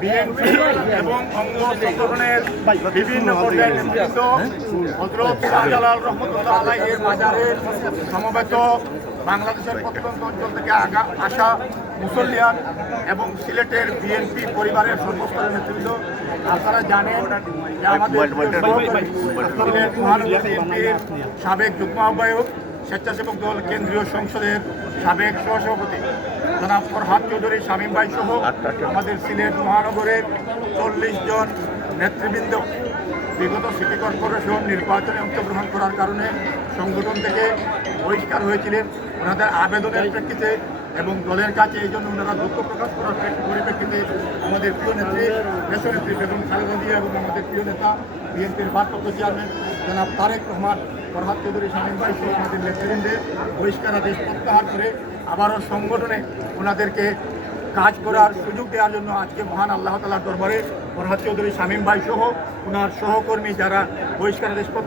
BNP এবং অঙ্গ সংগঠনের বিভিন্ন পর্যায়ের নেতৃত্ব হযরত শাহজালাল রহমতুল্লাহ আলাইহির মাজারের সমবেত বাংলাদেশের প্রত্যন্ত অঞ্চল থেকে আসা মুসল্লিয়ান এবং সিলেটের বিএনপি পরিবারের সর্বস্তরের নেতৃত্ব। আপনারা জানেন যে আমাদের সিলেট মহানগর বিএনপির সাবেক যুগ্ম আহ্বায়ক, স্বেচ্ছাসেবক দল কেন্দ্রীয় সংসদের সাবেক সহসভাপতি জনাব ফরহাদ চৌধুরী শামীম ভাই সহ আমাদের সিলেট মহানগরের 40 জন নেতৃবৃন্দ বিগত সিটি কর্পোরেশন নির্বাচনে অংশগ্রহণ করার কারণে সংগঠন থেকে বহিষ্কার হয়েছিলেন। ওনাদের আবেদনের প্রেক্ষিতে এবং দলের কাছে এই জন্য ওনারা দুঃখ প্রকাশ করার পরিপ্রেক্ষিতে আমাদের প্রিয় নেত্রী দেশনেত্রী বেগম খালেদা জিয়া এবং আমাদের প্রিয় নেতা বিএনপির ভারপ্রাপ্ত চেয়ারম্যান জনাব তারেক রহমান, ফরহাদ চৌধুরী শামীম ভাই সহ আমাদের নেতৃবৃন্দে বহিষ্কারাদেশ প্রত্যাহার করে আবারও সংগঠনে ওনাদেরকে কাজ করার সুযোগ দেওয়ার জন্য আজকে মহান আল্লাহ তাআলার দরবারে ফরহাদ চৌধুরী শামীম ভাই সহ ওনার সহকর্মী যারা বহিষ্কারাদেশ